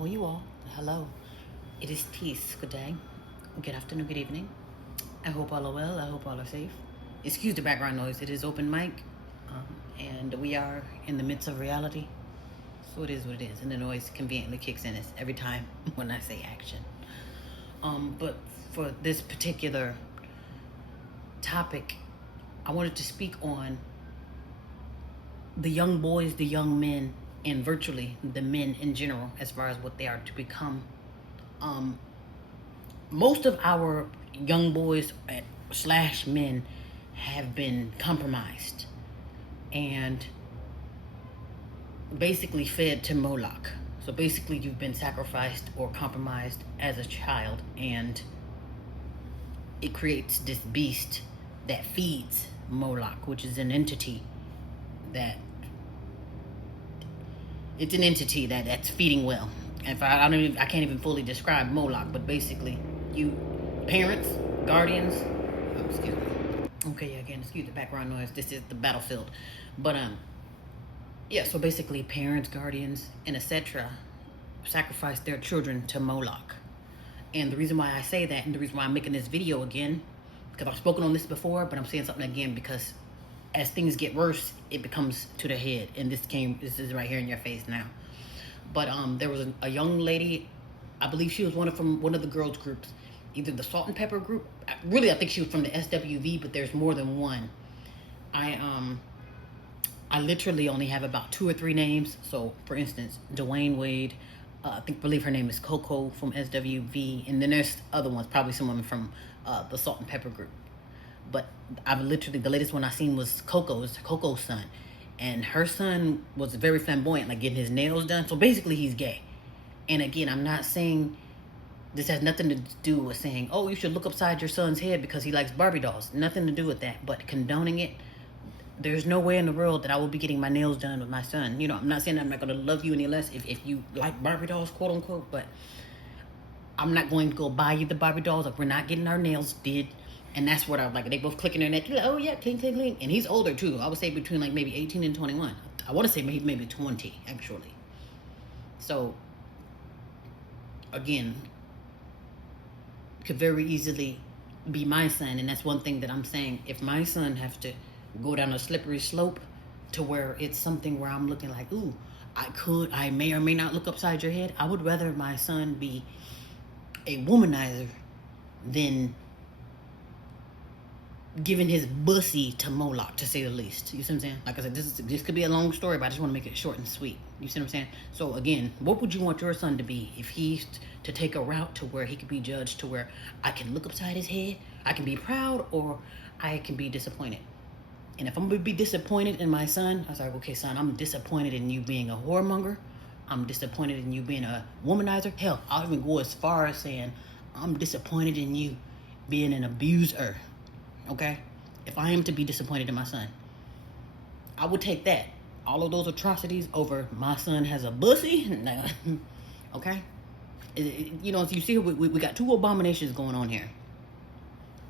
Oh, you all. Hello. It is peace. Good day. Good afternoon. Good evening. I hope all are well. I hope all are safe. Excuse the background noise. It is open mic. And we are in the midst of reality. So it is what it is. And the noise conveniently kicks in every time when I say action. But for this particular topic, I wanted to speak on the young boys, the young men, and virtually the men in general, as far as what they are to become. Most of our young boys / men have been compromised and basically fed to Moloch. So basically, you've been sacrificed or compromised as a child, and it creates this beast that feeds Moloch, which is an entity that's feeding well. If I can't even fully describe Moloch, but basically, you parents, guardians. Oh, excuse me. Okay, again, excuse the background noise. This is the battlefield, but yeah. So basically, parents, guardians, and etc. sacrifice their children to Moloch. And the reason why I say that, and the reason why I'm making this video again, because I've spoken on this before, but I'm saying something again because as things get worse, it becomes to the head. And this is right here in your face now. But there was a young lady, I believe she was from one of the girls groups, either the Salt and Pepper group. Really, I think she was from the SWV, but there's more than one. I literally only have about 2 or 3 names. So, for instance, Dwayne Wade, believe her name is Coco from SWV, and then there's other ones, probably some women from the Salt and Pepper group. But the latest one I seen was Coco's son. And her son was very flamboyant, like getting his nails done. So basically, he's gay. And again, I'm not saying this has nothing to do with saying, oh, you should look upside your son's head because he likes Barbie dolls. Nothing to do with that. But condoning it, there's no way in the world that I will be getting my nails done with my son. You know, I'm not saying I'm not going to love you any less if you like Barbie dolls, quote unquote. But I'm not going to go buy you the Barbie dolls if we're not getting our nails did. And that's what I like. They both clicking their neck. Like, oh yeah, clink, clink, clink. And he's older too. I would say between like maybe 18 and 21. I want to say maybe 20 actually. So again, could very easily be my son, and that's one thing that I'm saying. If my son has to go down a slippery slope to where it's something where I'm looking like, ooh, I may or may not look upside your head. I would rather my son be a womanizer than giving his Bussy to Moloch, to say the least. You see what I'm saying? Like I said, this could be a long story, but I just want to make it short and sweet. You see what I'm saying? So again, what would you want your son to be if he's to take a route to where he could be judged to where I can look upside his head, I can be proud, or I can be disappointed? And if I'm going to be disappointed in my son, I was like, okay, son, I'm disappointed in you being a whoremonger. I'm disappointed in you being a womanizer. Hell, I'll even go as far as saying I'm disappointed in you being an abuser. Okay? If I am to be disappointed in my son, I would take that. All of those atrocities over my son has a Bussy. Nah. Okay? You know, you see, we got 2 abominations going on here.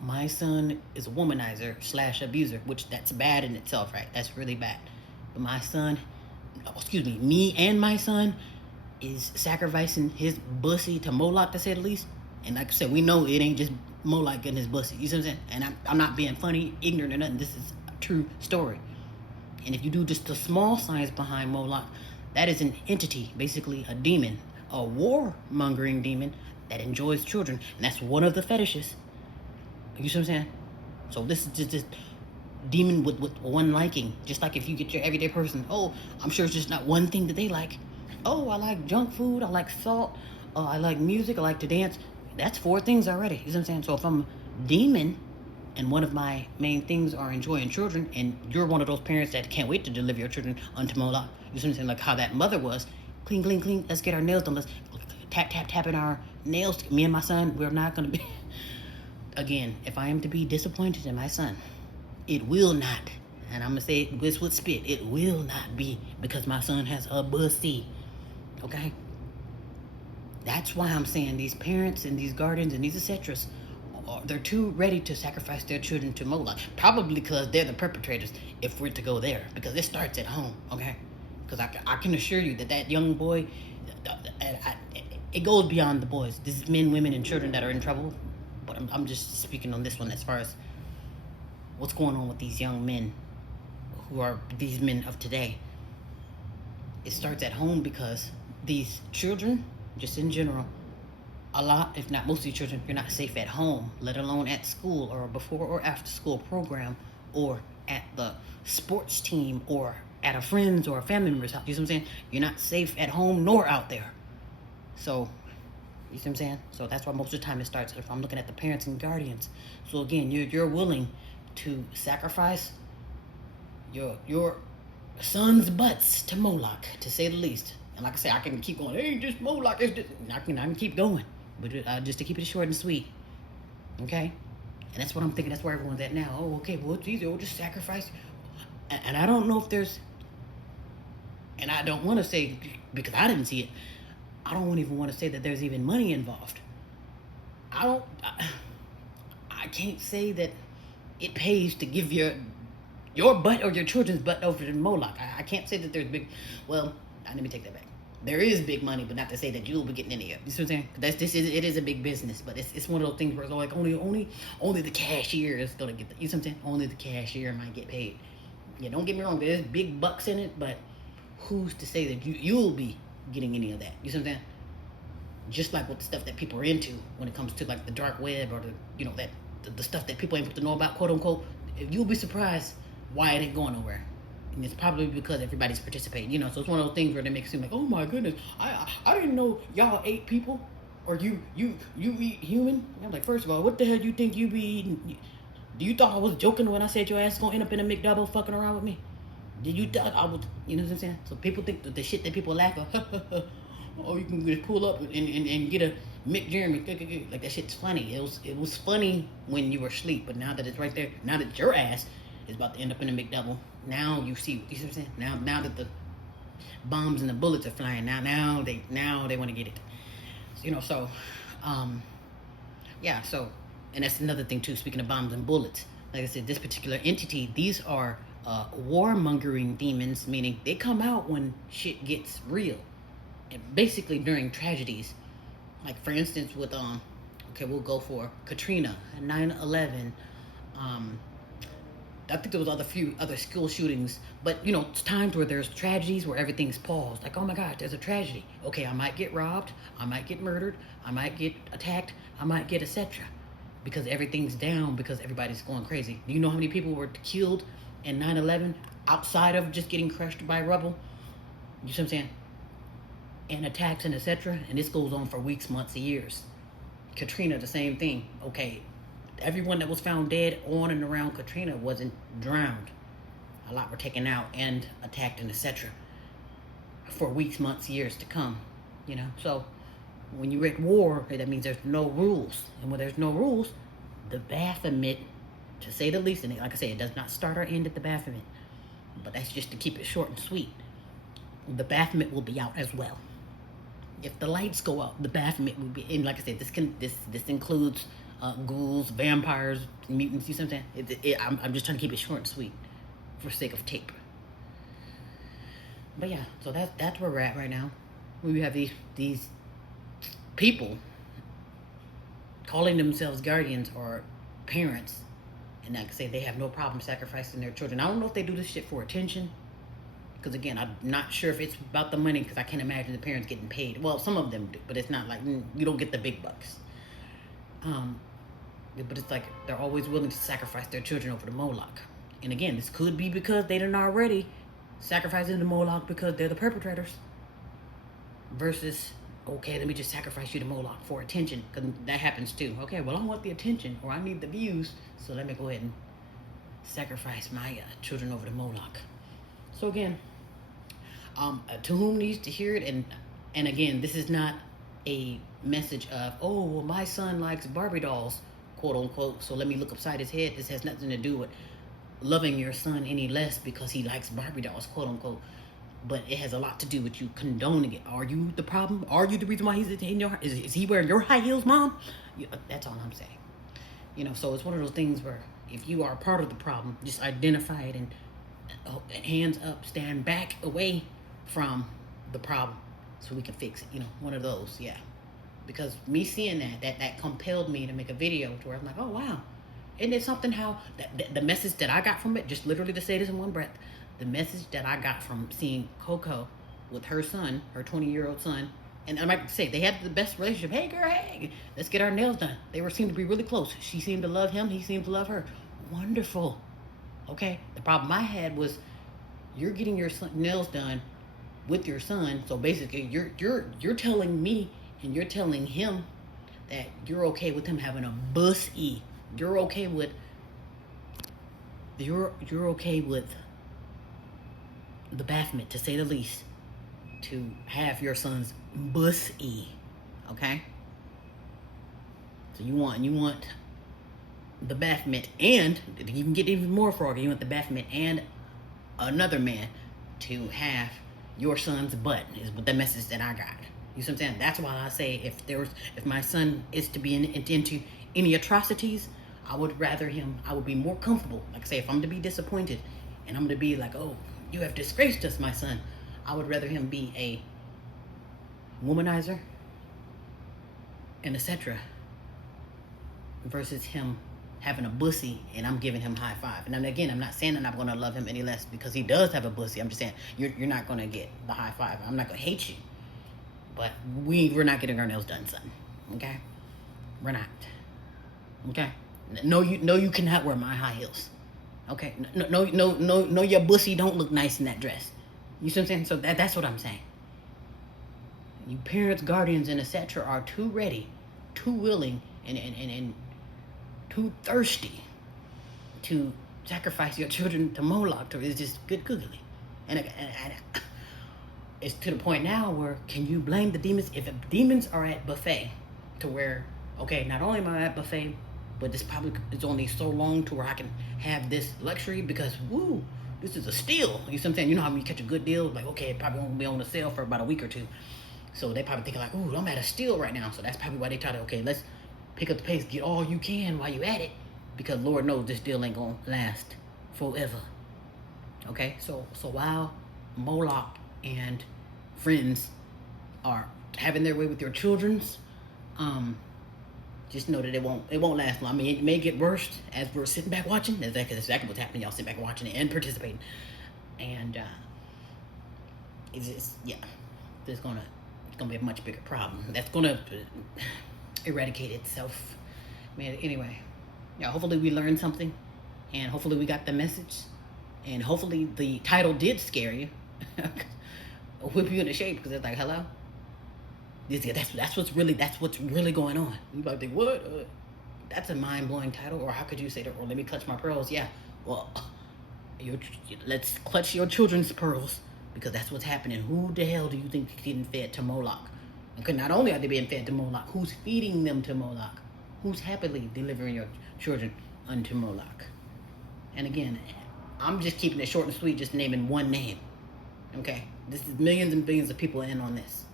My son is a womanizer / abuser, which that's bad in itself, right? That's really bad. But my son, me and my son is sacrificing his Bussy to Moloch, to say the least. And like I said, we know it ain't just Moloch getting his Bussy. You see what I'm saying? And I'm not being funny, ignorant, or nothing. This is a true story. And if you do just the small science behind Moloch, that is an entity, basically a demon, a warmongering demon that enjoys children. And that's one of the fetishes. You see what I'm saying? So this is just this demon with one liking. Just like if you get your everyday person, oh, I'm sure it's just not one thing that they like. Oh, I like junk food. I like salt. I like music. I like to dance. That's 4 things already. You see what I'm saying? So if I'm a demon and one of my main things are enjoying children, and you're one of those parents that can't wait to deliver your children unto Moloch, you see what I'm saying? Like how that mother was, clean, clean, clean, let's get our nails done. Let's tap, tap, tapping our nails. Me and my son, we're not going to be... Again, if I am to be disappointed in my son, it will not, and I'm going to say this with spit, it will not be because my son has a Bussy. Okay? That's why I'm saying these parents and these guardians and these etceteras, they're too ready to sacrifice their children to Moloch. Probably because they're the perpetrators, if we're to go there. Because it starts at home, okay? Because I can assure you that young boy, it goes beyond the boys. This is men, women, and children that are in trouble. But I'm just speaking on this one as far as what's going on with these young men who are these men of today. It starts at home because these children, just in general, a lot, if not most of these children, you're not safe at home, let alone at school or before or after school program or at the sports team or at a friend's or a family member's house. You see what I'm saying? You're not safe at home nor out there. So, you see what I'm saying? So that's why most of the time it starts if I'm looking at the parents and guardians. So again, you're willing to sacrifice your son's butts to Moloch, to say the least. And like I say, I can keep going, hey, just Moloch, it's just, I can keep going. But just to keep it short and sweet. Okay? And that's what I'm thinking. That's where everyone's at now. Oh, okay, well, it's easy. We'll just sacrifice. And I don't know if there's, and I don't want to say, because I didn't see it, I don't even want to say that there's even money involved. I can't say that it pays to give your butt or your children's butt over to Moloch. I can't say that there's big, well, let me take that back. There is big money, but not to say that you'll be getting any of it. You see what I'm saying? It is a big business, but it's one of those things where it's like only the cashier is gonna get. You see what I'm saying? Only the cashier might get paid. Yeah, don't get me wrong. There's big bucks in it, but who's to say that you'll be getting any of that? You see what I'm saying? Just like with the stuff that people are into when it comes to like the dark web or the stuff that people ain't supposed to know about, quote unquote. You'll be surprised why it ain't going nowhere. And it's probably because everybody's participating, so it's one of those things where they make it seem like, oh my goodness, I didn't know y'all ate people, or you eat human. And I'm like, first of all, what the hell do you think you be eating? Do you thought I was joking when I said your ass is gonna end up in a McDouble fucking around with me? Did you thought I was, you know what I'm saying? So people think that the shit that people laugh at, oh, you can just pull up and get a McJeremy, like that shit's funny. It was funny when you were asleep, but now that it's right there, now that your ass is about to end up in a McDouble, now you see what I'm saying? Now that the bombs and the bullets are flying, now they want to get it. So yeah, so, and that's another thing too, speaking of bombs and bullets. Like I said, this particular entity, these are warmongering demons, meaning they come out when shit gets real. And basically during tragedies. Like for instance with okay, we'll go for Katrina and 9/11. I think there was a few other school shootings, but it's times where there's tragedies where everything's paused. Like, oh my God, there's a tragedy. Okay, I might get robbed, I might get murdered, I might get attacked, I might get etc. Because everything's down because everybody's going crazy. Do you know how many people were killed in 9/11 outside of just getting crushed by rubble? You see what I'm saying? And attacks and etc. And this goes on for weeks, months, and years. Katrina, the same thing. Okay, everyone that was found dead on and around Katrina wasn't drowned. A lot were taken out and attacked and etc. for weeks, months, years to come. So when you're at war, that means there's no rules. And when there's no rules, the Baphomet, to say the least, and like I say, it does not start or end at the Baphomet. But that's just to keep it short and sweet. The Baphomet will be out as well. If the lights go out, the Baphomet will be. And like I said, this includes ghouls, vampires, mutants. You see what I'm saying? I'm just trying to keep it short and sweet, for sake of tape. But yeah, so that's where we're at right now. We have these people calling themselves guardians or parents, and like I say, they have no problem sacrificing their children. I don't know if they do this shit for attention. Because again, I'm not sure if it's about the money, because I can't imagine the parents getting paid. Well, some of them do, but it's not like, you don't get the big bucks. But it's like they're always willing to sacrifice their children over to Moloch. And again, this could be because they done already sacrificing to Moloch because they're the perpetrators. Versus, okay, let me just sacrifice you to Moloch for attention, because that happens too. Okay, well, I want the attention, or I need the views, so let me go ahead and sacrifice my children over to Moloch. So again, to whom needs to hear it, and again, this is not a message of, oh, well, my son likes Barbie dolls, quote unquote, so let me look upside his head. This has nothing to do with loving your son any less because he likes Barbie dolls, quote unquote. But it has a lot to do with you condoning it. Are you the problem? Are you the reason why he's in your? Is he wearing your high heels, Mom? That's all I'm saying. So it's one of those things where if you are part of the problem, just identify it and hands up, stand back away from the problem so we can fix it. One of those, yeah. because me seeing that compelled me to make a video to where I'm like, oh wow, isn't it something how the message that I got from it, just literally to say this in one breath, the message that I got from seeing Coco with her son, her 20-year-old son, and I might say they had the best relationship. Hey girl, hey, let's get our nails done. They seemed to be really close. She seemed to love him. He seemed to love her. Wonderful. Okay. The problem I had was you're getting your nails done with your son. So basically, you're telling me and you're telling him that you're okay with him having a bussy. You're okay with the Baphomet, to say the least, to have your son's bussy. Okay? So you want the Baphomet, and you can get even more froggy, you want the Baphomet and another man to have your son's butt, is the message that I got. You see what I'm saying? That's why I say if my son is to be into any atrocities, I would be more comfortable. Like I say, if I'm to be disappointed and I'm to be like, oh, you have disgraced us, my son, I would rather him be a womanizer and etc. versus him having a bussy and I'm giving him high five. And then again, I'm not saying that I'm going to love him any less because he does have a bussy. I'm just saying you're not going to get the high five. I'm not going to hate you, but we're not getting our nails done, son. Okay, we're not. Okay, no, you cannot wear my high heels. Okay, no, your bussy don't look nice in that dress. You see what I'm saying? So that's what I'm saying. You parents, guardians, and etc. are too ready, too willing, and too thirsty to sacrifice your children to Moloch. It's just good googly. And it's to the point now where, can you blame the demons? If the demons are at buffet to where, okay, not only am I at buffet, but this probably is only so long to where I can have this luxury because, woo, this is a steal. You see what I'm saying? You know how when you catch a good deal, like, okay, it probably won't be on the sale for about a week or two. So they probably thinking like, ooh, I'm at a steal right now. So that's probably why they try to, okay, let's pick up the pace, get all you can while you at it, because Lord knows this deal ain't gonna last forever. Okay, so while Moloch and friends are having their way with your children's, just know that it won't last long. I mean, it may get worse as we're sitting back watching. That's exactly what's happening. Y'all sit back watching it and participating, and it's gonna be a much bigger problem. That's gonna eradicate itself. Man, anyway, yeah. Hopefully we learned something, and hopefully we got the message, and hopefully the title did scare you, whip you into shape, because it's like, hello. That's what's really going on. You might think, what? That's a mind-blowing title. Or how could you say that? Or let me clutch my pearls. Yeah. Well, let's clutch your children's pearls, because that's what's happening. Who the hell do you think is getting fed to Moloch? Because not only are they being fed to Moloch, who's feeding them to Moloch? Who's happily delivering your children unto Moloch? And again, I'm just keeping it short and sweet, just naming one name. Okay? This is millions and billions of people in on this.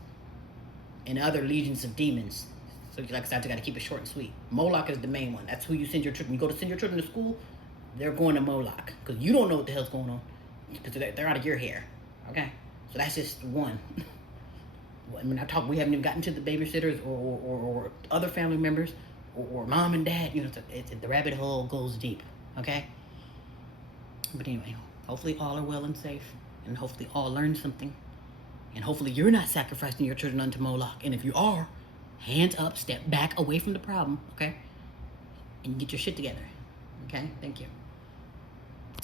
And other legions of demons. So like I said, I got to keep it short and sweet. Moloch is the main one. That's who you send your children. You go to send your children to school, they're going to Moloch. Because you don't know what the hell's going on. Because they're out of your hair. Okay? So that's just one. When I talk, we haven't even gotten to the babysitters or other family members or mom and dad. You know, the rabbit hole goes deep. Okay? But anyway, hopefully all are well and safe. And hopefully all learn something. And hopefully you're not sacrificing your children unto Moloch. And if you are, hands up, step back away from the problem, okay? And get your shit together, okay? Thank you.